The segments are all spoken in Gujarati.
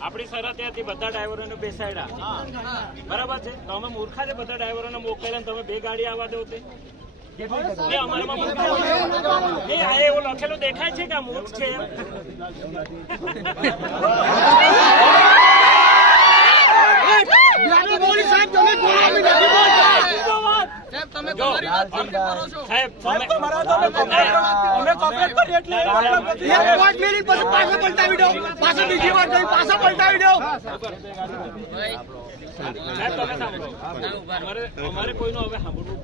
આપણી શરત ત્યાંથી બધા ડ્રાઈવરોને બેસાડ્યા બરાબર છે. તો અમે મૂર્ખા છે બધા ડ્રાઈવરોને મોકલેલા તમે 2 ગાડી આવવા દો તે એવું લખેલું દેખાય છે કે આ મૂર્ખ છે અમારે કોઈનું હવે સાંભળવું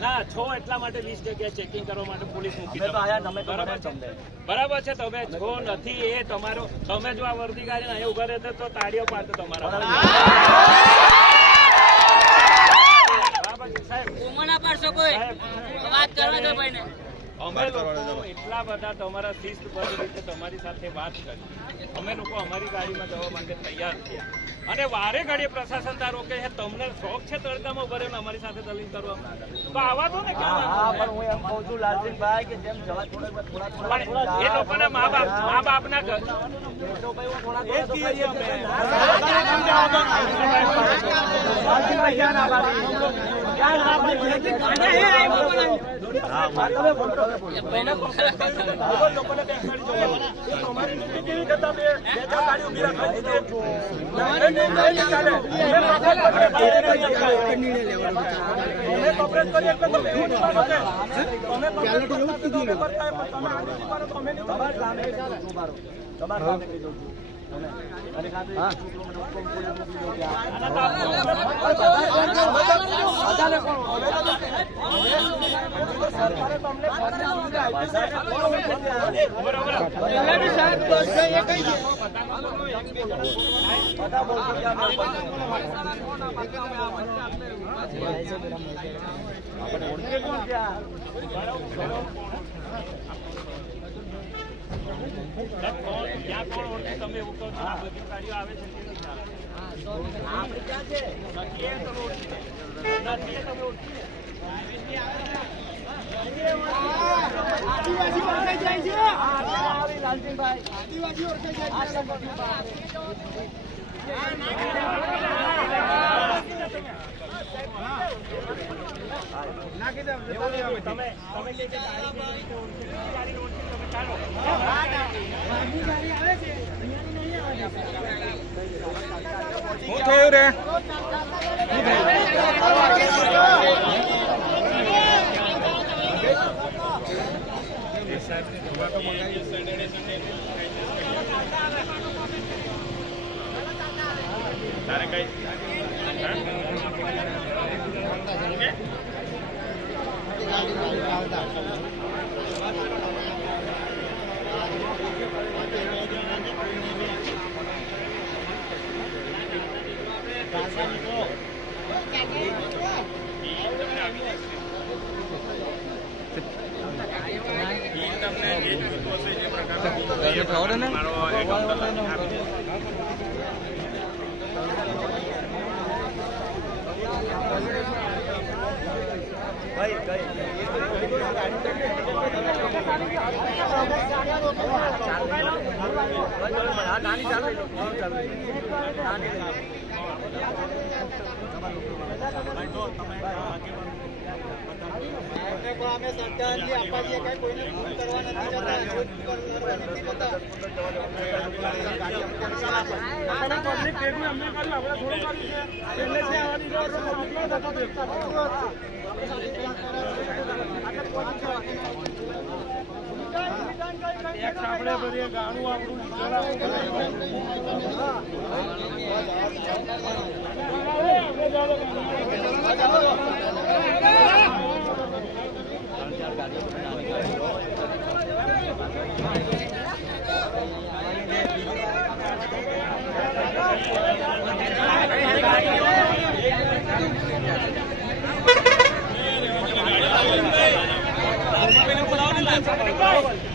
ના છો એટલા માટે 20 જગ્યાએ ચેકિંગ કરવા માટે પોલીસ મૂકી બરાબર છે. તમે છો નથી એ તમારો તમે જો આ વર્દી ગાડીને અહીંયા ઉભા રહેતા તો તાળીઓ પાડતો તમારા અમે લોકો એટલા બધા તમારા શિસ્તબદ્ધ રીતે તમારી સાથે વાત કરી. અમે લોકો અમારી ગાડીમાં જવા માટે તૈયાર થયા અને વારે ઘડીએ પ્રશાસન તાર રોકે છે. તમને શોખ છે તડકામાં ઉભા રહીને અમારી સાથે દલીલ કરવા તો આવા દો ને. એ લોકોના મા બાપના ઘર ક્યાં કોણ ઓળખે તમે એવું કહો છો? બધી ગાડીઓ આવે છે શું થયું રે? તારે કઈ Bye.